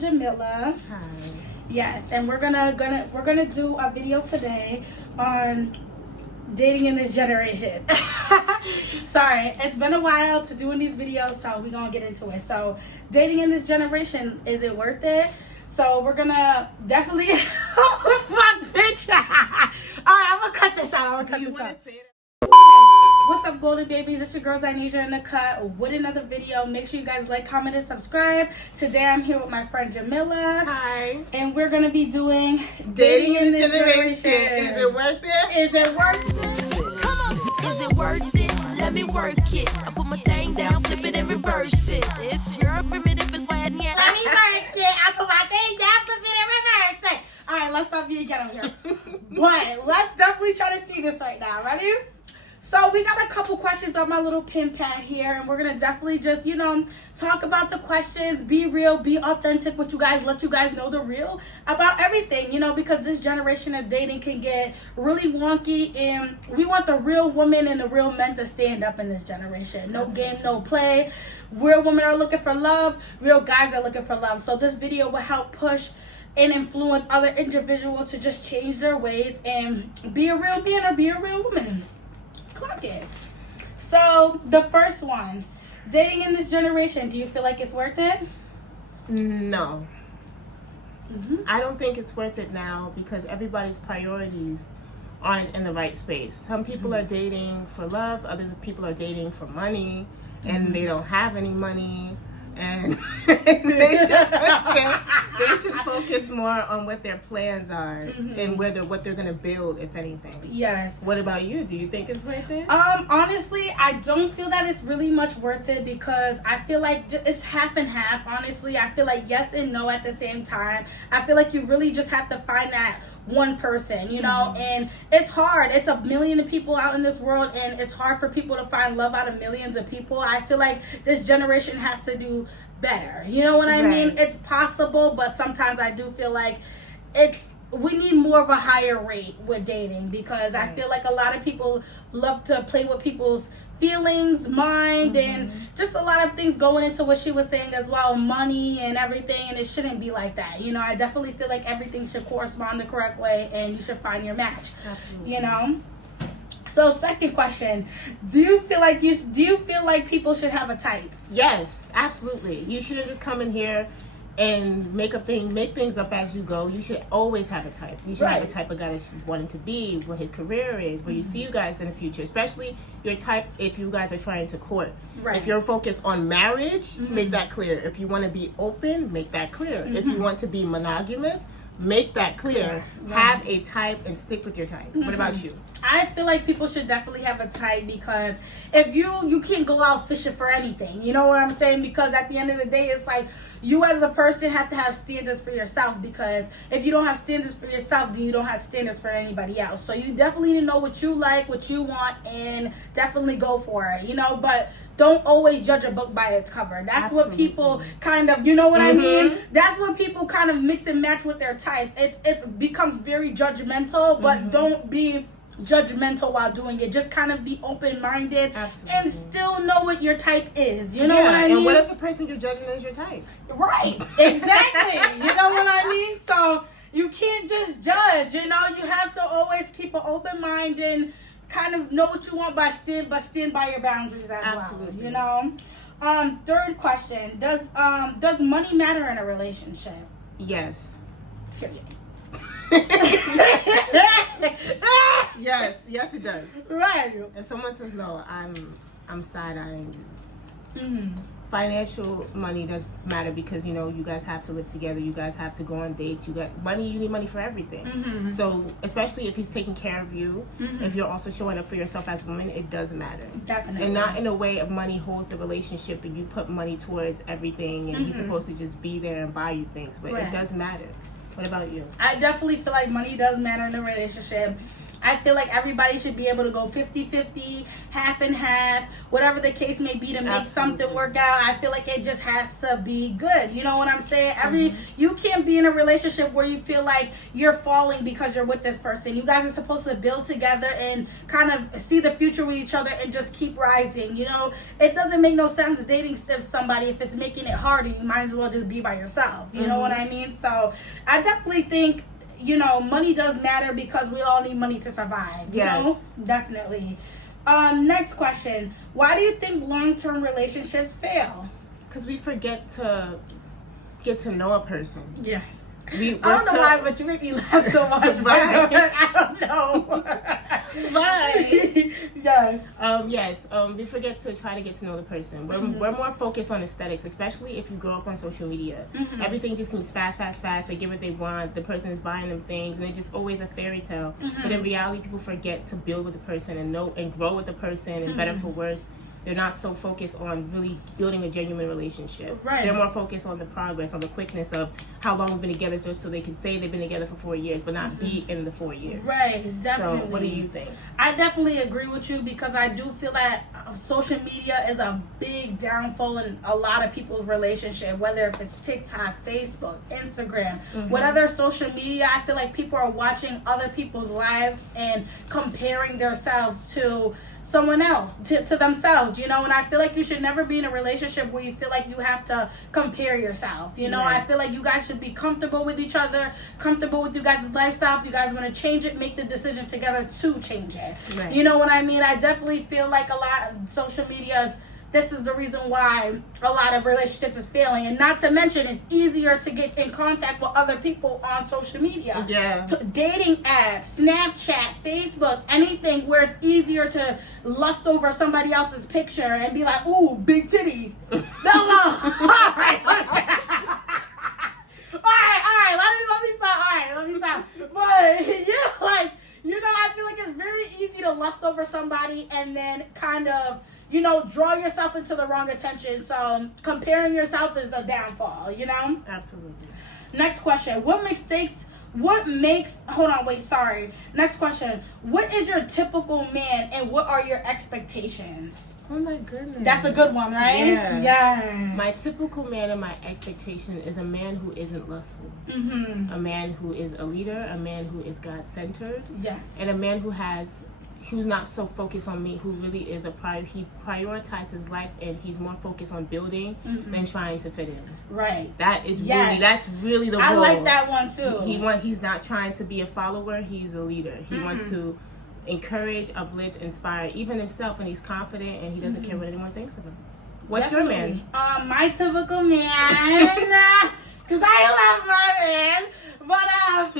Jamila. Hi. Yes, and we're gonna do a video today on dating in this generation. Sorry, it's been a while to doing these videos, so we're gonna get into it. So, dating in this generation, is it worth it? So we're gonna definitely fuck bitch. Alright, I'm gonna cut this out. What's up, golden babies? It's your girl Zanisha in the cut with another video. Make sure you guys like, comment, and subscribe. Today I'm here with my friend Jamila. Hi. And we're gonna be doing Dating in this generation. Is it worth it? Is it worth it? Come on, is it worth it? Let me work it. I put my thing down, flip it and reverse it. It's your primitive is when you Let me work it. I put my thing down, flip it, and reverse it. Alright, let's stop being ghetto here. But let's definitely try to see this right now. Ready? So we got a couple questions on my little pin pad here, and we're gonna definitely just, talk about the questions, be real, be authentic with you guys, let you guys know the real about everything, because this generation of dating can get really wonky, and we want the real woman and the real men to stand up in this generation. No game, no play. Real women are looking for love, real guys are looking for love. So this video will help push and influence other individuals to just change their ways and be a real man or be a real woman. Clock it. So the first one, dating in this generation, do you feel like it's worth it? No. I don't think it's worth it now because everybody's priorities aren't in the right space. Some people are dating for love, other people are dating for money, and they don't have any money, and they should focus more on what their plans are and what they're going to build, if anything. Yes. What about you? Do you think it's worth it? Honestly, I don't feel that it's really much worth it because I feel like it's half and half. Honestly, I feel like yes and no at the same time. I feel like you really just have to find that one person, and it's hard. It's a million of people out in this world, and it's hard for people to find love out of millions of people. I feel like this generation has to do better. You know what I mean? It's possible, but sometimes I do feel like we need more of a higher rate with dating because I feel like a lot of people love to play with people's feelings, mind, and just a lot of things going into what she was saying as well, money and everything, and it shouldn't be like that. I definitely feel like everything should correspond the correct way and you should find your match. Absolutely. So second question, do you feel like people should have a type? Yes, absolutely. You shouldn't just come in here and make things up as you go. You should always have a type. You should have a type of guy that you want him to be, what his career is, where you see you guys in the future, especially your type if you guys are trying to court. Right. If you're focused on marriage, make that clear. If you want to be open, make that clear. If you want to be monogamous, make that clear. Have a type and stick with your type. What about you? I feel like people should definitely have a type because if you can't go out fishing for anything, you know what I'm saying? Because at the end of the day, it's like you as a person have to have standards for yourself, because if you don't have standards for yourself, then you don't have standards for anybody else. So you definitely need to know what you like, what you want, and definitely go for it, but don't always judge a book by its cover. That's what people kind of, I mean? That's what people kind of mix and match with their types. It becomes very judgmental, but don't be judgmental while doing it. Just kind of be open-minded and still know what your type is. You know what I mean? And what if the person you're judging is your type? Right. Exactly. You know what I mean? So you can't just judge. You have to always keep an open mind and kind of know what you want, but stand by your boundaries as well. Third question: Does money matter in a relationship? Yes. Period. Yes, it does. Right. If someone says no, I'm side-eyeing you. Financial money does matter because you guys have to live together. You guys have to go on dates. You need money for everything. So especially if he's taking care of you, if you're also showing up for yourself as a woman, it does matter. Definitely. And not in a way of money holds the relationship and you put money towards everything and he's supposed to just be there and buy you things, but it does matter. What about you? I definitely feel like money does matter in a relationship. I feel like everybody should be able to go 50-50, half and half, whatever the case may be to make something work out. I feel like it just has to be good. You know what I'm saying? You can't be in a relationship where you feel like you're falling because you're with this person. You guys are supposed to build together and kind of see the future with each other and just keep rising. You know, it doesn't make no sense dating somebody if it's making it harder. You might as well just be by yourself. You know what I mean? So I definitely think, you know, money does matter because we all need money to survive. You know? Definitely. Next question. Why do you think long-term relationships fail? Because we forget to get to know a person. Yes. I don't know why, but you make me laugh so much. I don't know. Why? Yes. We forget to try to get to know the person. We're more focused on aesthetics, especially if you grow up on social media. Everything just seems fast. They get what they want. The person is buying them things, and it's just always a fairy tale. But in reality, people forget to build with the person and know and grow with the person, and better for worse. They're not so focused on really building a genuine relationship. Right. They're more focused on the progress, on the quickness of how long we've been together, so they can say they've been together for 4 years, but not be in the 4 years. Right, definitely. So what do you think? I definitely agree with you because I do feel that social media is a big downfall in a lot of people's relationship, whether if it's TikTok, Facebook, Instagram, whatever social media. I feel like people are watching other people's lives and comparing themselves to someone else, to themselves, you know, and I feel like you should never be in a relationship where you feel like you have to compare yourself, you know. I feel like you guys should be comfortable with each other, comfortable with you guys' lifestyle. If you guys want to change it, make the decision together to change it. Right. You know what I mean? I definitely feel like a lot of social media's, this is the reason why a lot of relationships is failing. And not to mention, it's easier to get in contact with other people on social media. Yeah. Dating apps, Snapchat, Facebook, anything where it's easier to lust over somebody else's picture and be like, ooh, big titties. No. All right. Let me stop. But, yeah, like, you know, I feel like it's very easy to lust over somebody and then kind of, you know, draw yourself into the wrong attention. So comparing yourself is a downfall, you know? Absolutely. Next question. Next question. What is your typical man and what are your expectations? Oh my goodness. That's a good one, right? Yeah. My typical man and my expectation is a man who isn't lustful. A man who is a leader, a man who is God-centered. Yes. And a man who's not so focused on me, who really is he prioritizes his life and he's more focused on building than trying to fit in. Right. That's really the goal. I like that one too. He's not trying to be a follower, he's a leader. He wants to encourage, uplift, inspire, even himself, and he's confident and he doesn't care what anyone thinks of him. What's your man? My typical man, because I love my man, but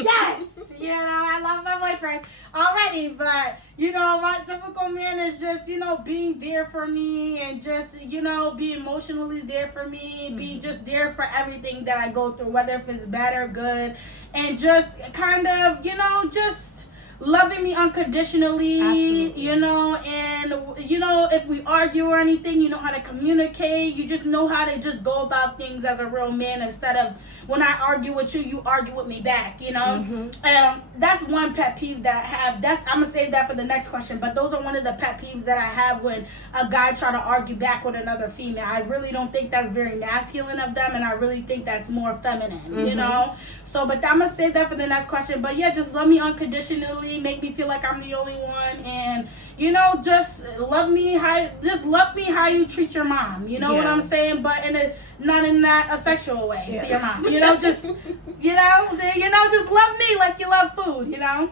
yes, you know, I love my boyfriend already, but you know, my typical man is just, you know, being there for me and just, you know, be emotionally there for me, be just there for everything that I go through, whether if it's bad or good, and just kind of, you know, just loving me unconditionally. Absolutely. You know, and you know, if we argue or anything, you know how to communicate. You just know how to just go about things as a real man instead of when I argue with you, you argue with me back, you know? That's one pet peeve that I have. I'm gonna save that for the next question, but those are one of the pet peeves that I have when a guy try to argue back with another female. I really don't think that's very masculine of them, and I really think that's more feminine, you know? So, but I'm gonna save that for the next question. But yeah, just love me unconditionally, make me feel like I'm the only one, and you know, just love me how you treat your mom. You know what I'm saying? But not in a sexual way to your mom. You know, just just love me like you love food. You know.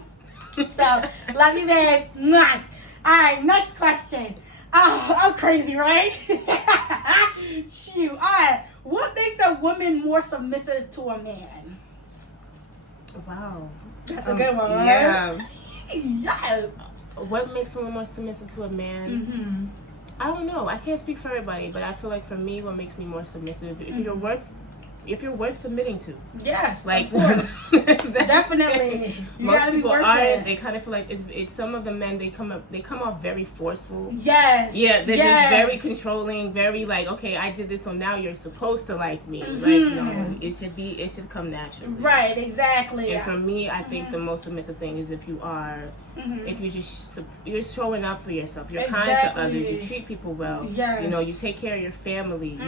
So love you, babe. Mwah. All right, next question. Oh, I'm crazy, right? Shoot. All right. What makes a woman more submissive to a man? Wow. That's a good one, right? Yeah. Yes. What makes someone more submissive to a man? I don't know. I can't speak for everybody, but I feel like for me, what makes me more submissive, if you're worth submitting to. Yes, like definitely. Most people aren't. They kind of feel like it's some of the men. They come off very forceful. Yes. Yeah, they're just very controlling. Very like, okay, I did this, so now you're supposed to like me. Like, no, it should come naturally. Right. Exactly. And for me, I think the most submissive thing is if you are if you're showing up for yourself, you're kind to others, you treat people well, you take care of your family,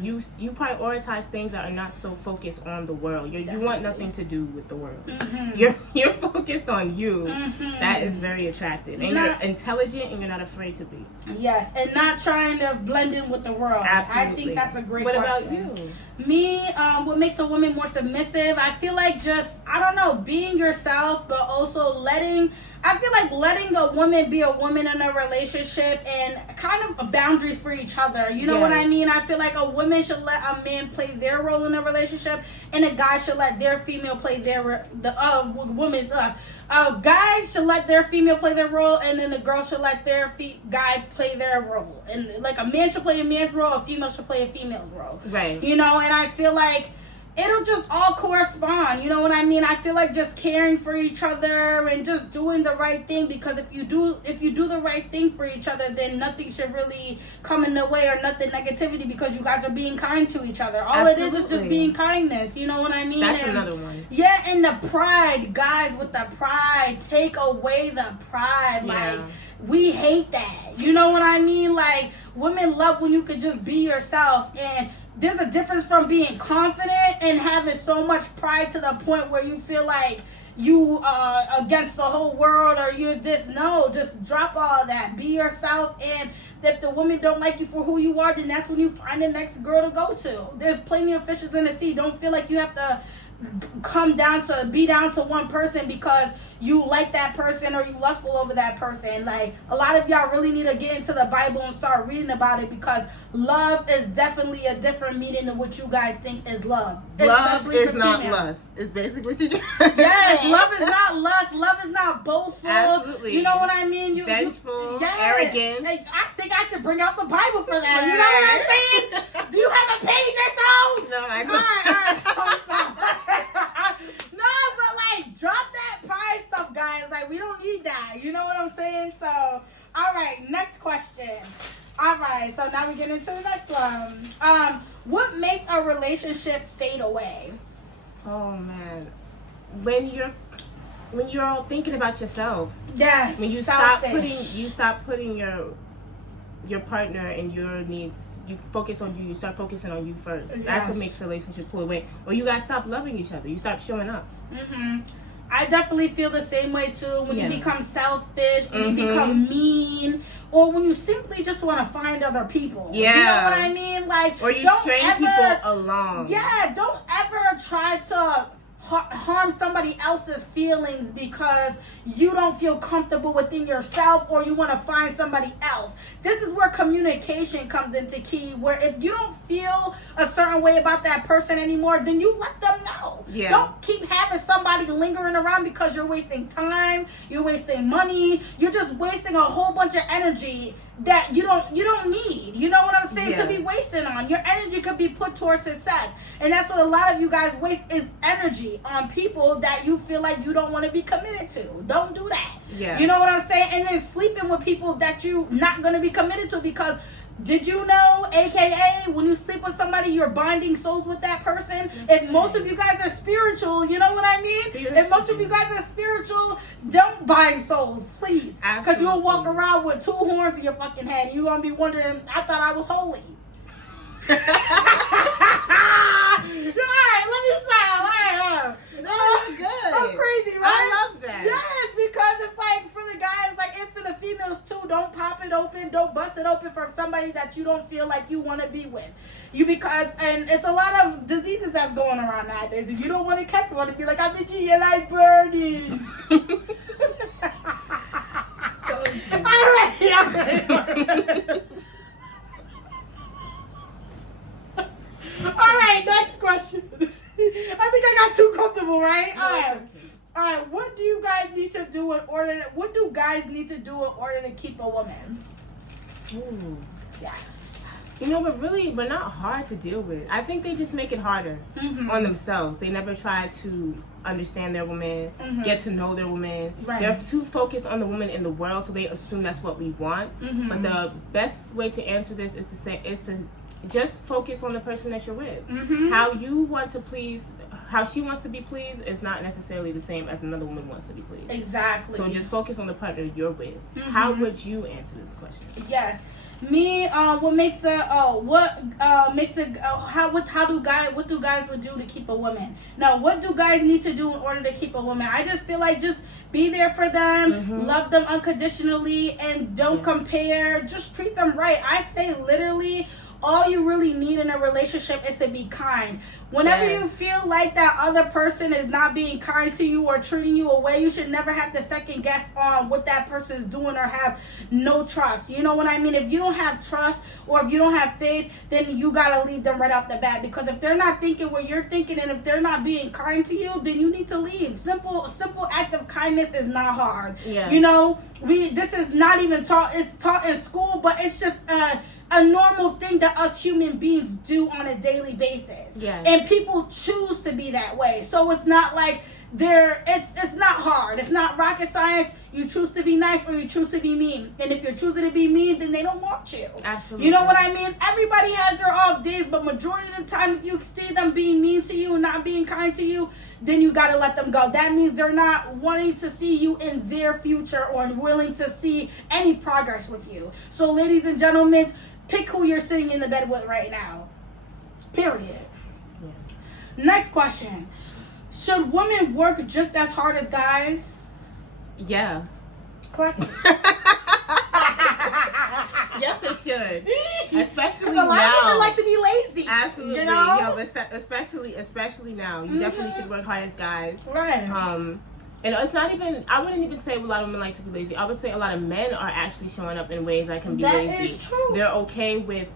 you prioritize things that are not so focused on the world. You want nothing to do with the world. You're focused on you. That is very attractive, and you're intelligent, and you're not afraid to be. Yes, and not trying to blend in with the world. Absolutely. I think that's a great question. What about you? Me, what makes a woman more submissive? I feel like being yourself, but also letting a woman be a woman in a relationship, and kind of boundaries for each other. You know what I mean? I feel like a woman should let a man play their role in a relationship, and a guy should let their female play guys should let their female play their role, and then the girl should let their guy play their role. And like a man should play a man's role, a female should play a female's role. Right. And I feel like it'll just all correspond. You know what I mean? I feel like just caring for each other and just doing the right thing, because if you do the right thing for each other, then nothing should really come in the way, or nothing negativity, because you guys are being kind to each other. All it is just being kindness. You know what I mean? That's another one. Yeah, and the pride, guys, with the pride, take away the pride. Like, we hate that. You know what I mean? Like, women love when you could just be yourself, and there's a difference from being confident and having so much pride to the point where you feel like you against the whole world, or you're this. No, just drop all that. Be yourself, and if the women don't like you for who you are, then that's when you find the next girl to go to. There's plenty of fishes in the sea. Don't feel like you have to be down to one person because you like that person or you lustful over that person. Like, a lot of y'all really need to get into the Bible and start reading about it, because love is definitely a different meaning than what you guys think is love. Love is not lust. It's basically what you're trying to say. Love is not lust. Love is not boastful. Absolutely. You know what I mean? Vengeful, arrogant. I think I should bring out the Bible for that. You know what I'm saying? Do you have a page or so? No, I don't. All right. No, but like, drop that pride stuff, guys. Like, we don't need that. You know what I'm saying? So, all right, next question. All right, so now we get into the next one. What makes a relationship fade away? Oh man, when you're all thinking about yourself. Yes. When you stop putting your partner and your needs. You focus on you. You start focusing on you first. Yes. That's what makes a relationship pull away. Or you guys stop loving each other. You stop showing up. I definitely feel the same way too. When you become selfish, when you become mean, or when you simply just want to find other people. Yeah. You know what I mean? Like, or you string people along. Yeah. Don't ever try to harm somebody else's feelings because you don't feel comfortable within yourself, or you want to find somebody else. This is where communication comes into key, where if you don't feel a certain way about that person anymore, then you let them know. Yeah. Don't keep having somebody lingering around, because you're wasting time, you're wasting money, you're just wasting a whole bunch of energy that you don't need. You know what I'm saying? To be wasting on. Your energy could be put towards success. And that's what a lot of you guys waste, is energy on people that you feel like you don't want to be committed to. Don't do that. Yeah. You know what I'm saying? And then sleeping with people that you not going to be committed to, because did you know, aka, when you sleep with somebody, you're binding souls with that person? If most of you guys are spiritual, you know what I mean? If most of you guys are spiritual, don't bind souls, please. Because you'll walk around with 2 horns in your fucking head, and you're going to be wondering, I thought I was holy. All right, let me stop. All right. No, good. I'm crazy, right? I love that. Yes, because it's like, for the guys, like, and for the females too, don't pop it open, don't bust it open from somebody that you don't feel like you want to be with. And it's a lot of diseases that's going around nowadays. If you don't want to catch one, to be like, I'm itchy and I'm burning. All right. All right, next question. I think I got too comfortable, right? All right. What do guys need to do in order to keep a woman? Ooh. Yes. We're not hard to deal with. I think they just make it harder on themselves. They never try to understand their woman, get to know their woman. Right. They're too focused on the woman in the world, so they assume that's what we want. But the best way to answer this is to just focus on the person that you're with. How you want to please, how she wants to be pleased is not necessarily the same as another woman wants to be pleased. Exactly. So just focus on the partner you're with. How would you answer this question? Yes. Me, what do guys would do to keep a woman? No, what do guys need to do in order to keep a woman? I just feel like just be there for them, love them unconditionally, and don't compare. Just treat them right. I say literally, all you really need in a relationship is to be kind. Whenever you feel like that other person is not being kind to you or treating you away, you should never have to second guess on what that person is doing or have no trust. You know what I mean? If you don't have trust or if you don't have faith, then you gotta leave them right off the bat. Because if they're not thinking what you're thinking and if they're not being kind to you, then you need to leave. Simple act of kindness is not hard. Yeah. You know, this is not even taught. It's taught in school, but it's just a normal thing that us human beings do on a daily basis. Yes. And people choose to be that way. So it's not like it's not hard. It's not rocket science. You choose to be nice or you choose to be mean. And if you're choosing to be mean, then they don't want you. Absolutely. You know what I mean? Everybody has their off days, but majority of the time, if you see them being mean to you and not being kind to you, then you got to let them go. That means they're not wanting to see you in their future or willing to see any progress with you. So ladies and gentlemen, pick who you're sitting in the bed with right now. Period. Yeah. Next question. Should women work just as hard as guys? Yeah. Clap. Yes, they should. Especially now. A lot now. of women like to be lazy. Absolutely. You know? Yeah, but especially now. You definitely should work hard as guys. Right. And it's not even, I wouldn't even say a lot of women like to be lazy. I would say a lot of men are actually showing up in ways that can be lazy. That is true. They're okay with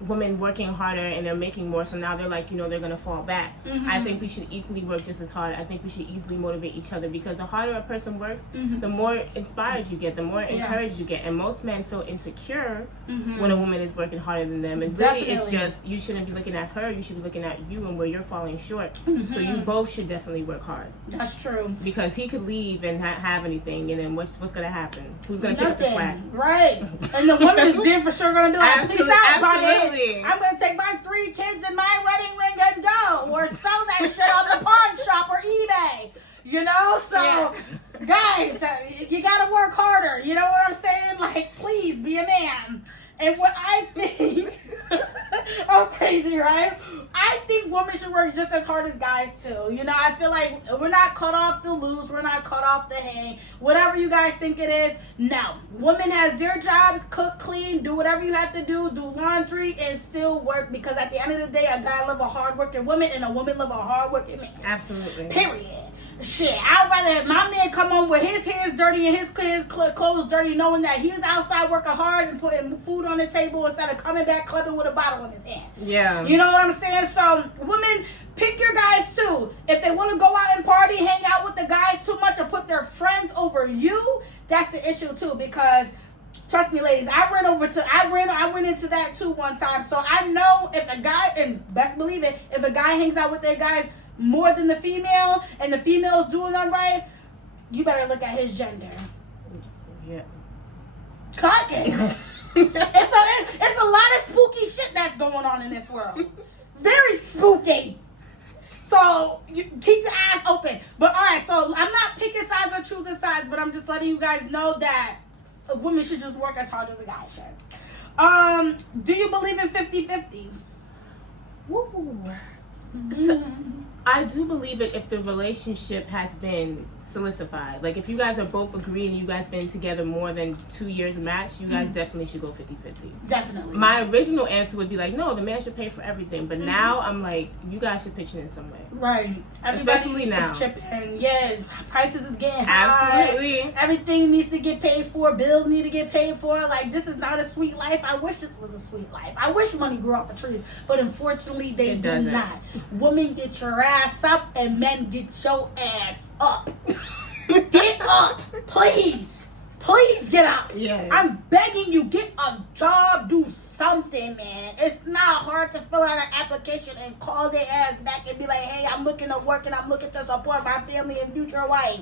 women working harder and they're making more, so now they're like, they're going to fall back. I think we should equally work just as hard. I think we should easily motivate each other, because the harder a person works, the more inspired you get, the more encouraged you get. And most men feel insecure when a woman is working harder than them. And really, it's just, you shouldn't be looking at her, you should be looking at you and where you're falling short. So you both should definitely work hard. That's true. Because he could leave and not have anything, and then what's going to happen? Who's going to pick up the slack? Right. And the woman is then for sure going to be like, absolutely. I'm going to take my 3 kids and my wedding ring and go. Or sell that shit on the pawn shop or eBay. So, guys, you got to work harder. You know what I'm saying? Like, please be a man. And what I think, I'm crazy, right? I think women should work just as hard as guys too. I feel like we're not cut off to lose. We're not cut off to hang. Whatever you guys think it is, no. Women has their job, cook, clean, do whatever you have to do laundry, and still work. Because at the end of the day, a guy love a hard-working woman, and a woman love a hard-working man. Absolutely. Period. Shit, I'd rather my man come home with his hands dirty and his clothes dirty, knowing that he's outside working hard and putting food on the table instead of coming back clubbing with a bottle in his hand. Yeah. You know what I'm saying? So, women, pick your guys too. If they want to go out and party, hang out with the guys too much, or put their friends over you, that's the issue too. Because trust me, ladies, I went into that too one time. So I know if a guy, and best believe it, if a guy hangs out with their guys more than the female, and the female's doing them right, you better look at his gender. Yeah. Cock it. It's a lot of spooky shit that's going on in this world. Very spooky. So you keep your eyes open. But alright, so I'm not picking sides or choosing sides, but I'm just letting you guys know that a woman should just work as hard as a guy should. Do you believe in 50-50? Woo. So, I do believe it if the relationship has been solidified. Like, if you guys are both agreed and you guys been together more than 2 years max, you guys definitely should go 50-50. Definitely. My original answer would be like, no, the man should pay for everything. But now I'm like, you guys should pitch in some way. Right. Especially now. Chip in. Yes. Prices is getting Absolutely. high. Everything needs to get paid for. Bills need to get paid for. Like, this is not a sweet life. I wish this was a sweet life. I wish money grew off of trees. But unfortunately, they do not. Women, get your ass up, and men, get your ass up. Get up, please. Please get up. Yes. I'm begging you, get a job, do something, man. It's not hard to fill out an application and call their ass back and be like, hey, I'm looking to work and I'm looking to support my family and future wife.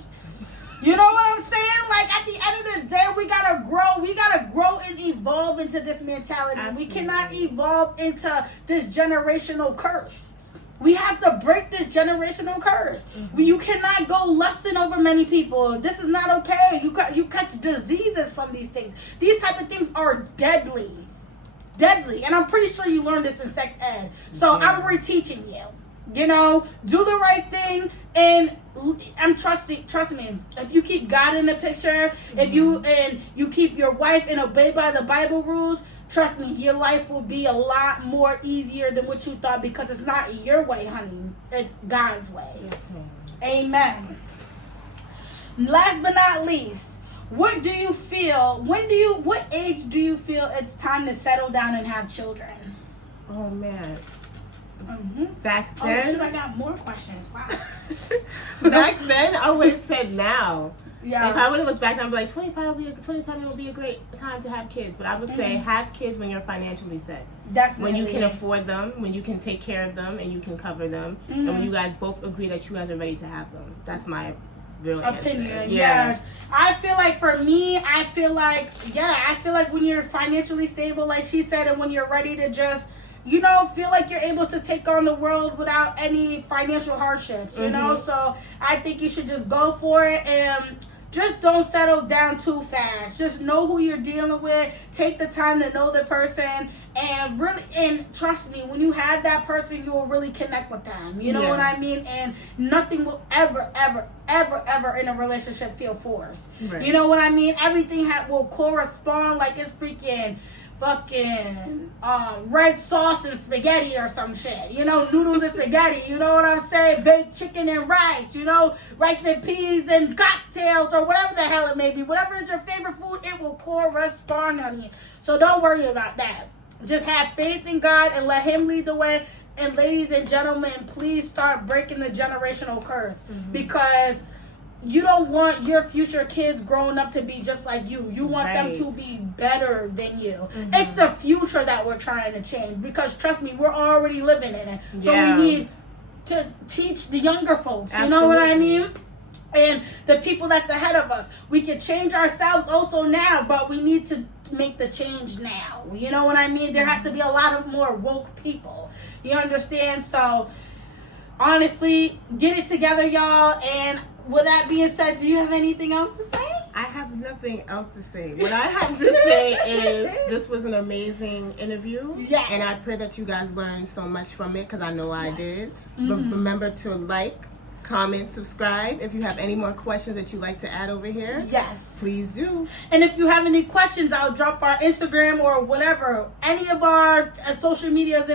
You know what I'm saying? Like, at the end of the day, we gotta grow. We gotta grow and evolve into this mentality. Absolutely. We cannot evolve into this generational curse. We have to break this generational curse. You cannot go lusting over many people. This is not okay. You catch diseases from these things. These type of things are deadly. Deadly. And I'm pretty sure you learned this in sex ed. So I'm reteaching you. You know, do the right thing, and I'm trust me, if you keep God in the picture, if you keep your wife and obey by the Bible rules, trust me, your life will be a lot more easier than what you thought, because it's not your way, honey. It's God's way. Yes, ma'am. Amen. Last but not least, what age do you feel it's time to settle down and have children? Oh, man. Back then, I got more questions. Wow. Back then, I would have said now. Yeah. If I would have looked back, I'd be like, 27 would be a great time to have kids. But I would say have kids when you're financially set. Definitely. When you can afford them, when you can take care of them, and you can cover them, and when you guys both agree that you guys are ready to have them. That's my real opinion. answer. Yes. I feel like for me, I feel like when you're financially stable, like she said, and when you're ready to just, you know, feel like you're able to take on the world without any financial hardships, you know? So I think you should just go for it, and just don't settle down too fast. Just know who you're dealing with. Take the time to know the person, and really, and trust me, when you have that person, you will really connect with them. You know what I mean? And nothing will ever in a relationship feel forced. Right. You know what I mean? Everything will correspond like it's freaking fucking red sauce and spaghetti or some shit. You know, noodles and spaghetti. You know what I'm saying? Baked chicken and rice. You know, rice and peas and cocktails, or whatever the hell it may be. Whatever is your favorite food, it will correspond, honey. So don't worry about that. Just have faith in God and let Him lead the way. And ladies and gentlemen, please start breaking the generational curse, because you don't want your future kids growing up to be just like you. You want them to be better than you. It's the future that we're trying to change, because trust me, we're already living in it. So we need to teach the younger folks. You know what I mean? And the people that's ahead of us. We can change ourselves also now, but we need to make the change now. You know what I mean? There has to be a lot of more woke people. You understand? So honestly, get it together, y'all. And with that being said, do you have anything else to say? I have nothing else to say. What I have to say is this was an amazing interview. Yeah. And I pray that you guys learned so much from it, because I know I did. But remember to like, comment, subscribe. If you have any more questions that you'd like to add over here, please do. And if you have any questions, I'll drop our Instagram or whatever, any of our social medias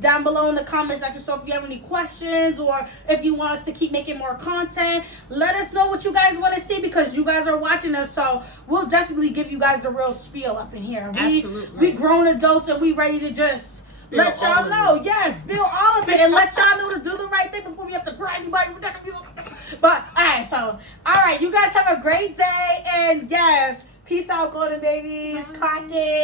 down below in the comment section. So if you have any questions, or if you want us to keep making more content, let us know what you guys want to see, because you guys are watching us. So we'll definitely give you guys a real spiel up in here. We grown adults, and we ready to just let y'all know, spill all of it, and let y'all know to do the right thing before we have to cry anybody. But all right, you guys have a great day, and peace out, golden babies. Clock it.